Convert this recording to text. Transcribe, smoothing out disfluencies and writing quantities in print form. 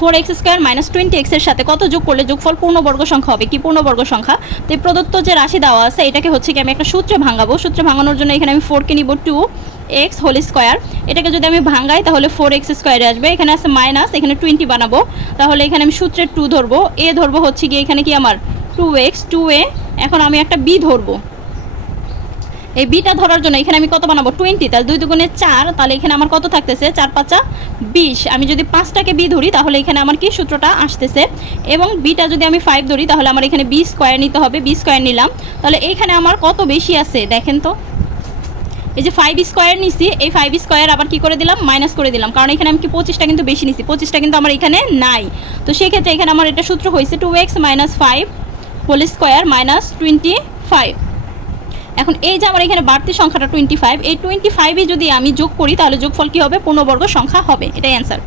4x² minus 20x এর সাথে কত যোগ করলে যোগফল পূর্ণবর্গ সংখ্যা হবে, কি পূর্ণবর্গ সংখ্যা। তো এই প্রদত্ত যে রাশি দেওয়া আছে এটাকে হচ্ছে কি আমি একটা সূত্রে ভাঙাবো। সূত্রে ভাঙানোর জন্য এখানে আমি 4 কে নিব 2x হোল স্কোয়ার। এটাকে যদি আমি ভাঙাই তাহলে 4x² আসবে, এখানে আছে মাইনাস, এখানে 20 বানাবো। তাহলে এখানে আমি সূত্রে 2 ধরবো, এ ধরবো হচ্ছে কি এখানে কি আমার 2x 2a। এখন আমি একটা b ধরবো, এই বিটা ধরার জন্য এখানে আমি কত বানাবো 20, তাহলে 2 দুগুণে 4, তাহলে এখানে আমার কত থাকতেছে 4 5 20। আমি যদি 5টাকে বি ধরি তাহলে এখানে আমার কি সূত্রটা আসতেছে, এবং বিটা যদি আমি 5 ধরি তাহলে আমার এখানে বি স্কোয়ার নিতে হবে, বি স্কোয়ার নিলাম। তাহলে এইখানে আমার কত বেশি আছে দেখেন তো, এই যে 5² নিছি, এই 5² আবার কি করে দিলাম মাইনাস করে দিলাম, কারণ এখানে আমি কি 25টা কিন্তু বেশি নিছি, 25টা কিন্তু আমার এখানে নাই। তো সেই ক্ষেত্রে এখানে আমার এটা সূত্র হয়েছে 2x minus 5 whole square minus 25। এখন এই যে আমার এখানে বাড়তি সংখ্যাটা 25, এই 25ই যদি আমি যোগ করি তাহলে যোগফল কি হবে পূর্ণবর্গ সংখ্যা হবে, এটাই অ্যান্সার।